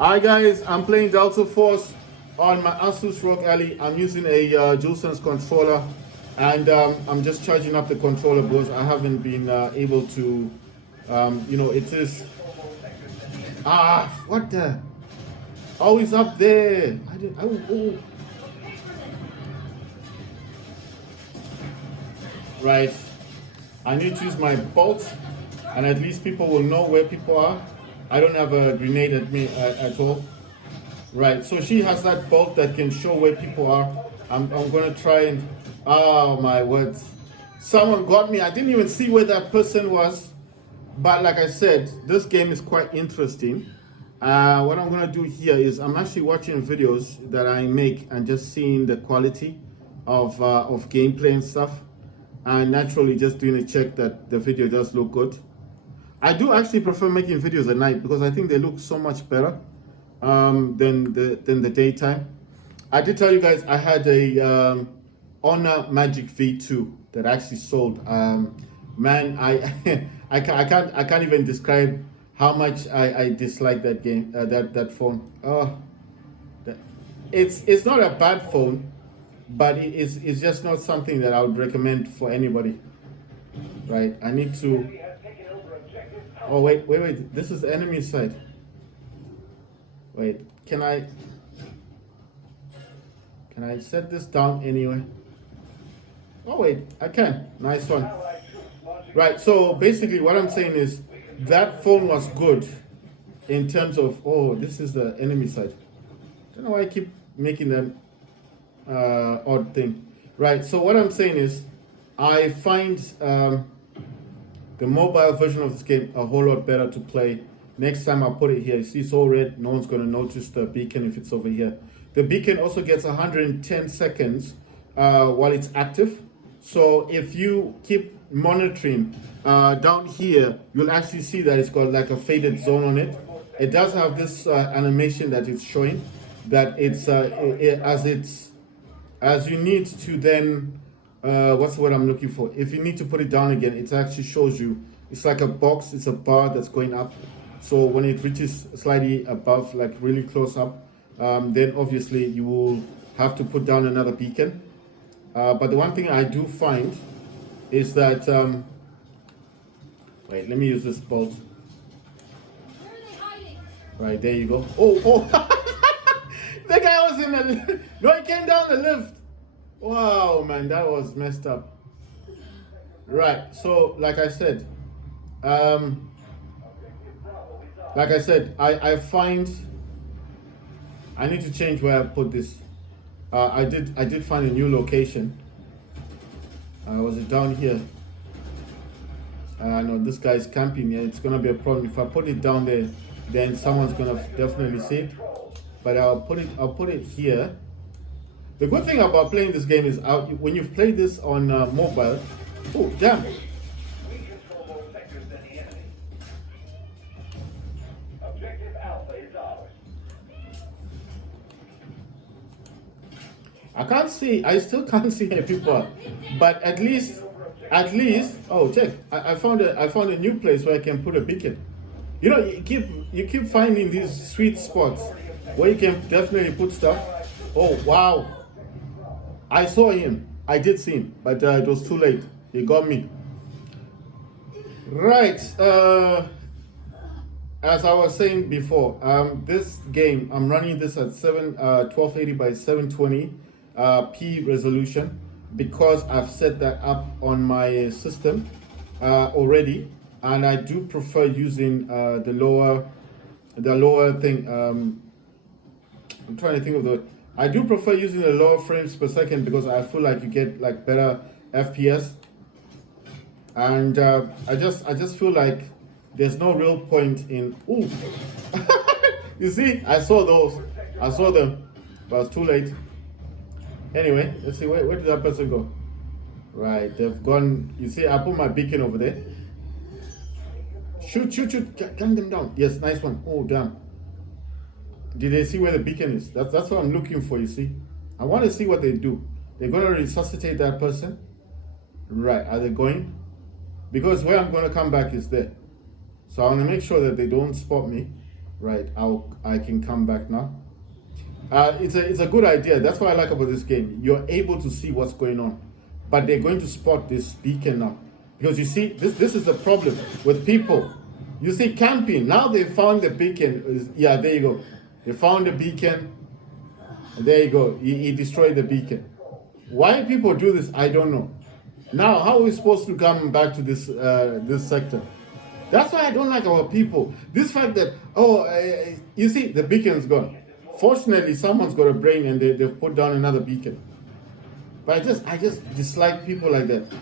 Hi guys, I'm playing Delta Force on my Asus ROG Ally. I'm using a DualSense controller, and I'm just charging up the controller because I haven't been able to, it is, what the, always up there. Right, I need to use my bolt, and at least people will know where people are. I don't have a grenade at me at all. Right, so she has that bolt that can show where people are. I'm gonna try and, oh my words. Someone got me. I didn't even see where that person was. But like I said, this game is quite interesting. What I'm gonna do here is I'm actually watching videos that I make and just seeing the quality of gameplay and stuff. And naturally just doing a check that the video does look good. I do actually prefer making videos at night because I think they look so much better than the daytime. I did tell you guys I had a Honor Magic V2 that actually sold. Man, I can't even describe how much I dislike that game, that phone. It's not a bad phone, but it's just not something that I would recommend for anybody. Right? I need to. Oh wait! This is the enemy side. Wait, can I set this down anyway? Oh wait, I can. Nice one. Right, so basically what I'm saying is that phone was good in terms of, oh, this is the enemy side. I don't know why I keep making that odd thing. Right, so what I'm saying is I find the mobile version of this game a whole lot better to play. Next time I put it here, you see it's all red, no one's going to notice the beacon if it's over here. The beacon also gets 110 seconds while it's active. So if you keep monitoring down here, you'll actually see that it's got like a faded zone on it. It does have this animation that it's showing, that it's as you need to then, what's the word I'm looking for? If you need to put it down again, it actually shows you. It's like a box, it's a bar that's going up. So when it reaches slightly above, like really close up, then obviously you will have to put down another beacon. But the one thing I do find is that, wait, let me use this bolt. Right, there you go. Oh, that guy was in the, no, he came down the lift. Wow, man, that was messed up. Right, so like I said, I find I need to change where I put this. I did find a new location. Was it down here? No, this guy's camping here. It's gonna be a problem if I put it down there. Then someone's gonna definitely see it. But I'll put it here. The good thing about playing this game is when you've played this on mobile. Oh damn! I can't see. I still can't see any people, but at least. Oh, check! I found a new place where I can put a beacon. You know, you keep finding these sweet spots where you can definitely put stuff. Oh wow! I saw him. I did see him, but it was too late. He got me. Right. As I was saying before, this game I'm running this at 1280 by 720 p resolution because I've set that up on my system already, and I do prefer using the lower thing. I'm trying to think of the. I do prefer using the lower frames per second because I feel like you get like better FPS, and I just feel like there's no real point in. Ooh, you see, I saw them, but it's too late. Anyway, let's see where did that person go? Right, they've gone. You see, I put my beacon over there. Shoot! Gun them down. Yes, nice one. Oh damn. Did they see where the beacon is? That's what I'm looking for, you see. I want to see what they do. They're going to resuscitate that person. Right, are they going? Because where I'm going to come back is there. So I want to make sure that they don't spot me. Right, I can come back now. It's a good idea. That's what I like about this game. You're able to see what's going on, but they're going to spot this beacon now, because you see this is the problem with people. You see camping now. They found the beacon. Yeah, there you go. They found the beacon. There you go. He destroyed the beacon. Why people do this, I don't know. Now, how are we supposed to come back to this sector? That's why I don't like our people. This fact that, you see, the beacon's gone. Fortunately, someone's got a brain and they've put down another beacon. But I just dislike people like that.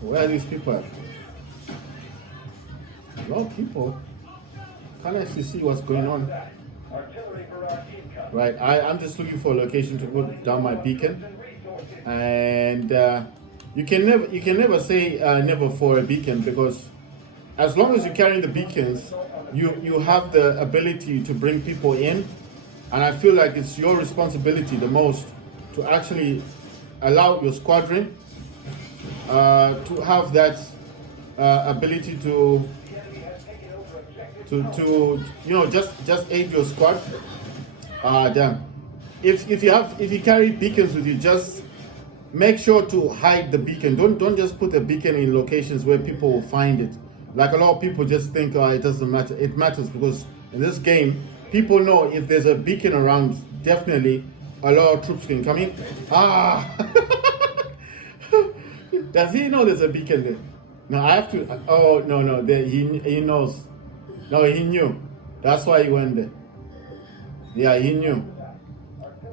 So where are these people at? A lot of people. Can't actually see what's going on. Right, I'm just looking for a location to put down my beacon. And you can never say never for a beacon, because as long as you're carrying the beacons, you have the ability to bring people in, and I feel like it's your responsibility the most to actually allow your squadron to have that ability to just aid your squad. Damn. If you carry beacons with you, just make sure to hide the beacon. Don't just put the beacon in locations where people will find it. Like a lot of people just think, it doesn't matter. It matters, because in this game, people know if there's a beacon around, definitely a lot of troops can come in. Does he know there's a beacon there? No, I have to. Oh no, he knows. No, he knew. That's why he went there. Yeah, he knew.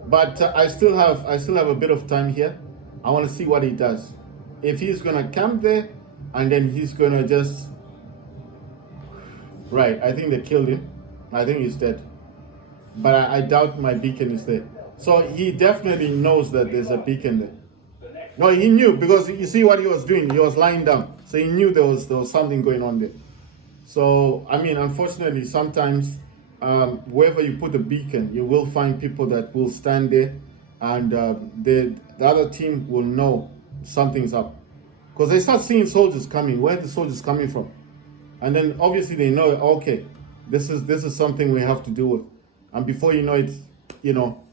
But I still have a bit of time here. I want to see what he does. If he's gonna camp there, and then he's gonna just. Right, I think they killed him. I think he's dead. But I doubt my beacon is there. So he definitely knows that there's a beacon there. No, he knew, because you see what he was doing. He was lying down, so he knew there was something going on there. So I mean, unfortunately, sometimes wherever you put the beacon, you will find people that will stand there, and the other team will know something's up, because they start seeing soldiers coming. Where are the soldiers coming from? And then obviously they know, okay, this is something we have to deal with. And before you know it,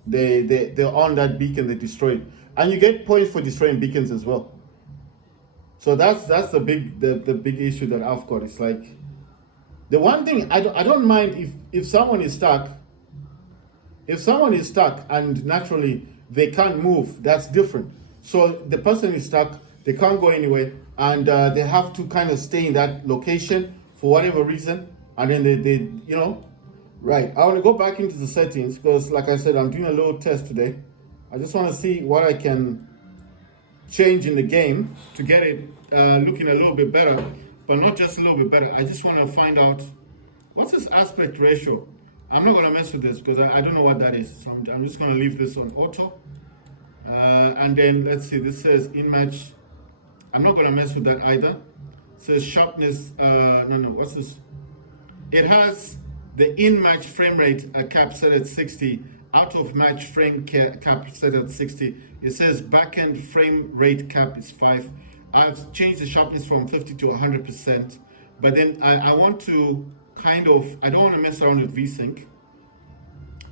they're on that beacon, they destroy it. And you get points for destroying beacons as well. So that's the big issue that I've got. It's like, the one thing I don't mind if someone is stuck. If someone is stuck and naturally they can't move, that's different. So the person is stuck, they can't go anywhere, and they have to kind of stay in that location for whatever reason, and then they right. I want to go back into the settings, because like I said, I'm doing a little test today. I just want to see what I can change in the game to get it looking a little bit better, but not just a little bit better. I just want to find out what's this aspect ratio. I'm not going to mess with this because I don't know what that is. So I'm just going to leave this on auto. And then let's see, this says in match. I'm not going to mess with that either. It says sharpness. What's this? It has the in-match frame rate cap set at 60, out of match frame cap set at 60. It says backend frame rate cap is 5. I've changed the sharpness from 50 to 100%. But then I want to I don't want to mess around with VSync.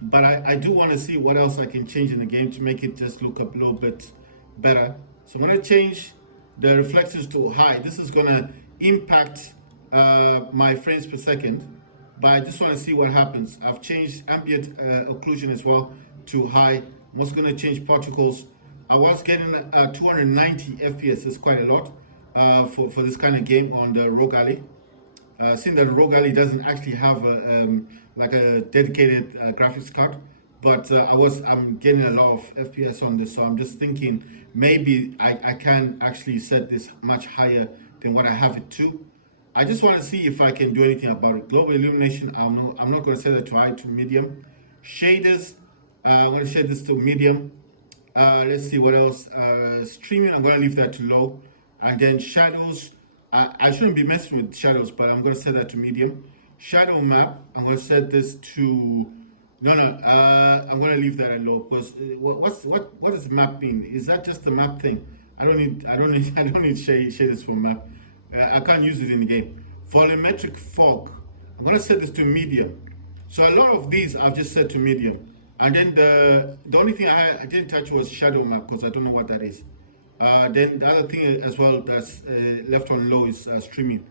But I do want to see what else I can change in the game to make it just look a little bit better. So I'm going to change the reflexes to high. This is going to impact my frames per second, but I just want to see what happens. I've changed ambient occlusion as well to high. I'm also going to change particles. I was getting 290 FPS, is quite a lot for this kind of game on the ROG Ally. Seeing that ROG Ally doesn't actually have like a dedicated graphics card, but I'm getting a lot of FPS on this, so I'm just thinking maybe I can actually set this much higher than what I have it to. I just want to see if I can do anything about it. Global illumination, I'm not going to set that to high, to medium. Shaders, I'm going to shade this to medium. Let's see what else. Streaming, I'm going to leave that to low. And then shadows, I shouldn't be messing with shadows, but I'm going to set that to medium. Shadow map, I'm going to set this to I'm going to leave that at low, because what does map mean? Is that just the map thing? I don't need shaders for map. I can't use it in the game. Volumetric fog, I'm going to set this to medium. So a lot of these I've just set to medium. And then the only thing I didn't touch was shadow map because I don't know what that is. Then the other thing as well that's left on low is streaming.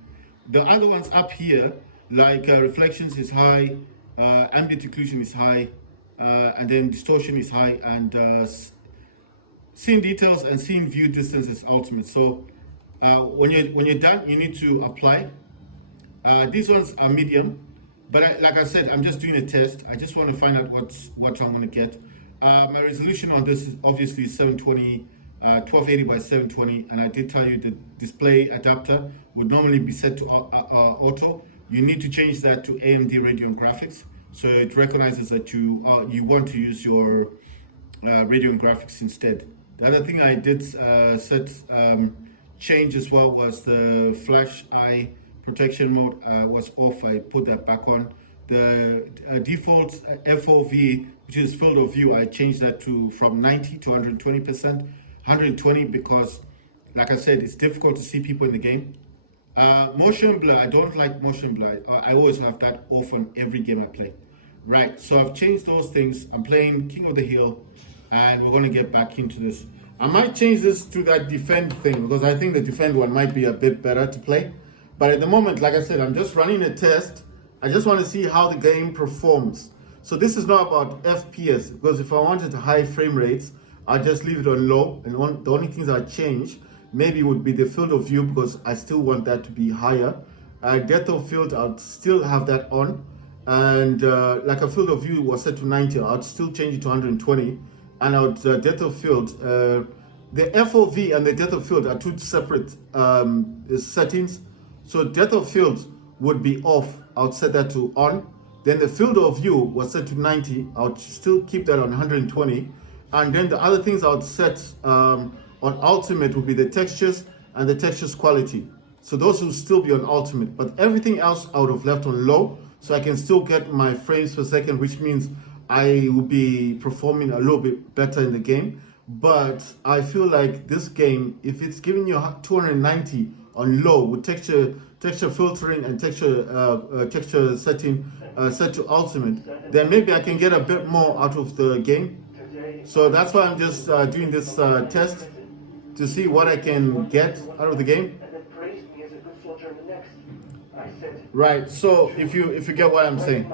The other ones up here, like reflections is high, ambient occlusion is high, and then distortion is high, and scene details and scene view distance is ultimate. So when you're done, you need to apply. These ones are medium, but like I said, I'm just doing a test. I just want to find out what I'm going to get. My resolution on this is obviously 720, 1280 by 720, and I did tell you the display adapter would normally be set to auto. You need to change that to AMD Radeon graphics, so it recognizes that you want to use your Radeon graphics instead. The other thing I did change as well was the flash eye protection mode was off. I put that back on. The default FOV, which is field of view, I changed that to from 90 to 120%. 120 because, like I said, it's difficult to see people in the game. Motion blur, I don't like motion blur. I always have that off on every game I play. Right, so I've changed those things. I'm playing King of the Hill, and we're going to get back into this. I might change this to that defend thing because I think the defend one might be a bit better to play. But at the moment, like I said, I'm just running a test. I just want to see how the game performs. So this is not about FPS, because if I wanted high frame rates, I'd just leave it on low. And the only things I change maybe would be the field of view, because I still want that to be higher. Depth of field, I'd still have that on. And like a field of view was set to 90, I'd still change it to 120. And I would depth of field, the FOV and the depth of field are two separate settings. So depth of field would be off. I would set that to on. Then the field of view was set to 90. I would still keep that on 120. And then the other things I would set on ultimate would be the textures and the textures quality. So those will still be on ultimate, but everything else I would have left on low, so I can still get my frames per second, which means I will be performing a little bit better in the game. But I feel like this game, if it's giving you 290 on low with texture filtering and texture setting set to ultimate, then maybe I can get a bit more out of the game. So that's why I'm just doing this test to see what I can get out of the game. Right. So if you get what I'm saying.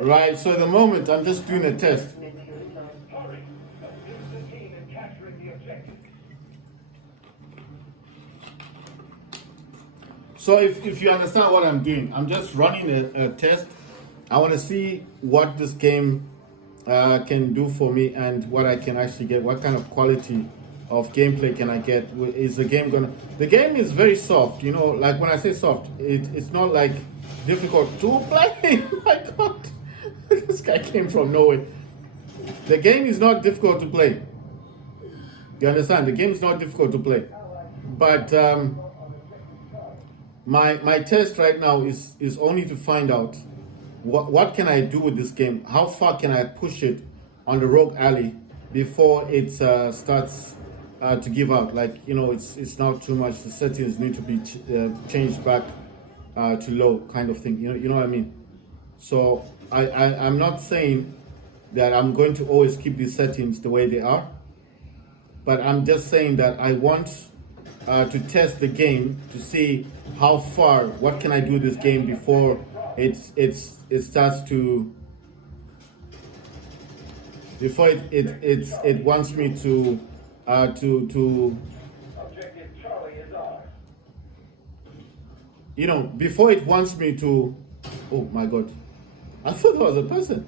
Right. So at the moment I'm just doing a test. So if you understand what I'm doing, I'm just running a test. I want to see what this game can do for me and what I can actually get. What kind of quality of gameplay can I get? Is the game gonna? The game is very soft. You know, like when I say soft, it's not like difficult to play. My God, this guy came from nowhere. The game is not difficult to play. You understand? The game is not difficult to play, but my test right now is only to find out what can I do with this game. How far can I push it on the ROG Ally before it starts to give out? Like, you know, it's not too much. The settings need to be changed back to low, kind of thing. You know what I mean? So I'm not saying that I'm going to always keep these settings the way they are, but I'm just saying that I want to test the game to see how far, what can I do with this game before it starts to, before it wants me to you know, before it wants me to, oh my God, I thought there was a person.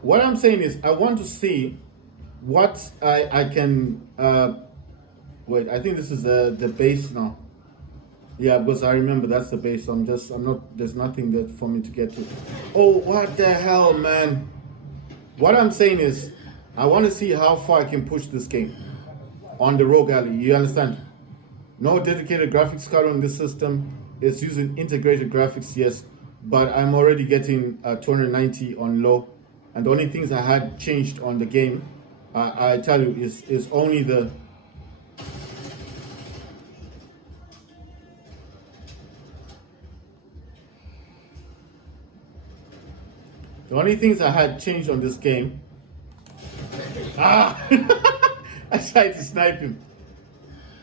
What I'm saying is I want to see what I can, wait, I think this is the base now. Yeah, because I remember that's the base. I'm not, there's nothing that for me to get to. Oh, what the hell, man. What I'm saying is, I want to see how far I can push this game on the ROG Ally. You understand? No dedicated graphics card on this system. It's using integrated graphics, yes, but I'm already getting 290 on low. and the only things I had changed on the game, I tell you, is only the only things I had changed on this game. Ah! I tried to snipe him.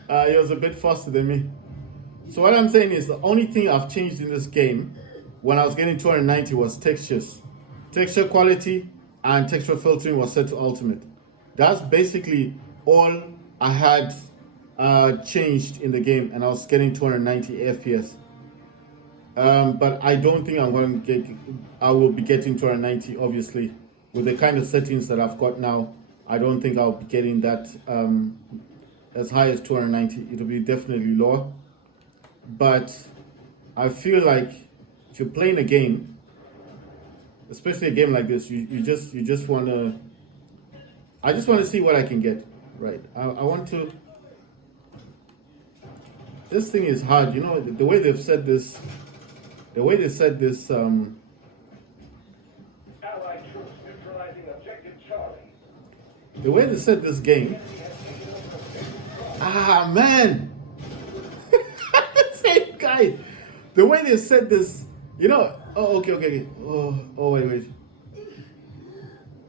He was a bit faster than me. So what I'm saying is the only thing I've changed in this game when I was getting 290 was textures. Texture quality and texture filtering was set to ultimate. That's basically all I had changed in the game, and I was getting 290 FPS. But I don't think I'm going to get, I will be getting 290, obviously. With the kind of settings that I've got now, I don't think I'll be getting that as high as 290. It'll be definitely lower. But I feel like if you're playing a game, especially a game like this, you just want to, I just want to see what I can get, right? I want to, this thing is hard, you know, the way they've said this, the way they said this, Allied troops neutralizing objective Charlie. the way they said this game, ah man, same guy, the way they said this, you know, oh okay, oh wait,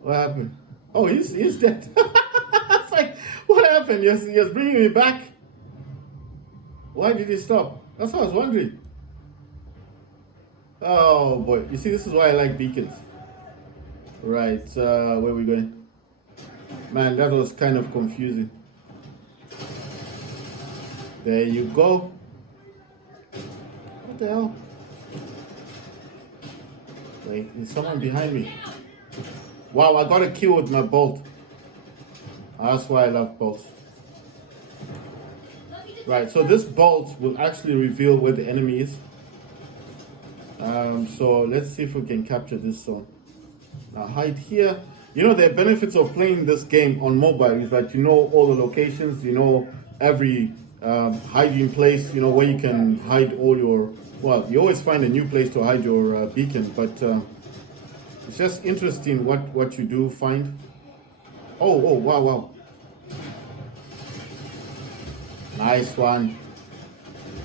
what happened? Oh, he's dead. It's like, what happened? You're bringing me back. Why did he stop? That's what I was wondering. Oh boy, you see, this is why I like beacons. Right, where are we going? Man, that was kind of confusing. There you go. What the hell? Wait, there's someone behind me. Wow, I got a kill with my bolt. That's why I love bolts. Right, so this bolt will actually reveal where the enemy is. So let's see if we can capture this zone. Now hide here. You know, the benefits of playing this game on mobile is that you know all the locations, you know every hiding place, you know where you can hide all your, well, you always find a new place to hide your beacon, but it's just interesting what you do find. Oh, wow. Nice one.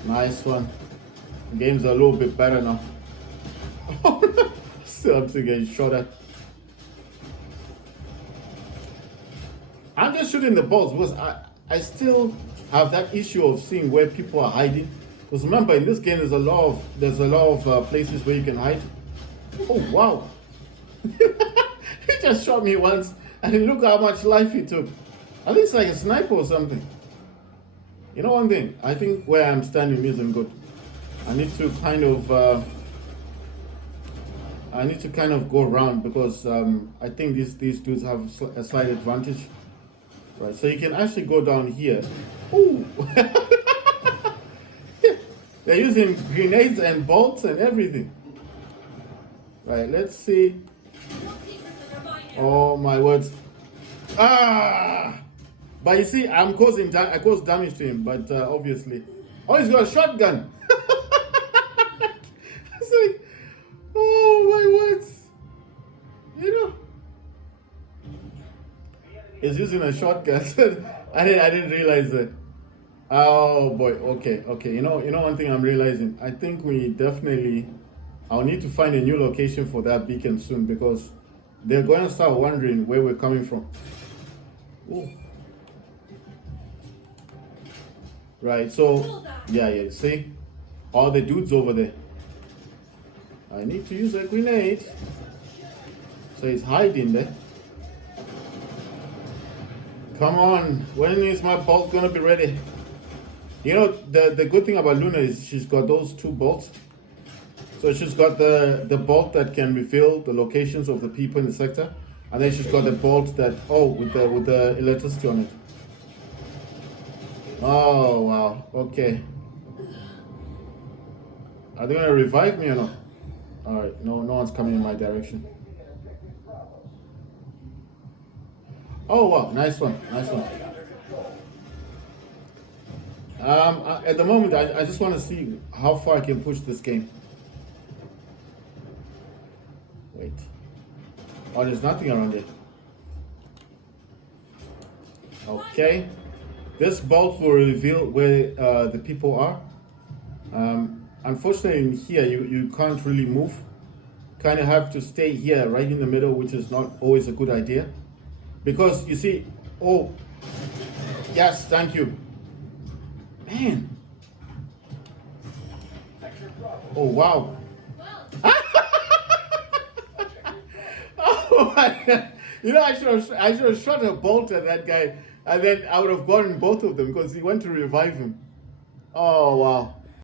The game's a little bit better now. Still up to get shot at. I'm just shooting the balls because I still have that issue of seeing where people are hiding. Because remember, in this game there's a lot of places where you can hide. Oh wow. He just shot me once and look how much life he took. I think it's like a sniper or something. You know one thing, I think where I'm standing isn't good. I need to kind of go around because I think these dudes have a slight advantage. Right, so you can actually go down here. Ooh. They're using grenades and bolts and everything. Right, let's see. Oh my words. Ah! But you see, I cause damage to him, but obviously. Oh, he's got a shotgun. It's like, oh my words. You know. He's using a shotgun. I didn't realize that. Oh boy, okay. You know one thing I'm realizing. I think I'll need to find a new location for that beacon soon because they're going to start wondering where we're coming from. Ooh. Right, so yeah, see? All the dudes over there. I need to use a grenade. So he's hiding there. Come on, when is my bolt gonna be ready? You know, the good thing about Luna is she's got those two bolts. So she's got the bolt that can reveal the locations of the people in the sector, and then she's got the bolt that with the electricity on it. Oh wow, okay. Are they gonna revive me or not? Alright, no one's coming in my direction. Oh wow, nice one. At the moment, I just want to see how far I can push this game. Wait. Oh, there's nothing around it. Okay. This bolt will reveal where the people are. Unfortunately, in here, you can't really move. Kind of have to stay here right in the middle, which is not always a good idea. Because you see, oh, yes, thank you. Man. Oh, wow. Oh my God. You know, I should have shot a bolt at that guy, and then I would have gotten both of them because he went to revive him. Oh, wow.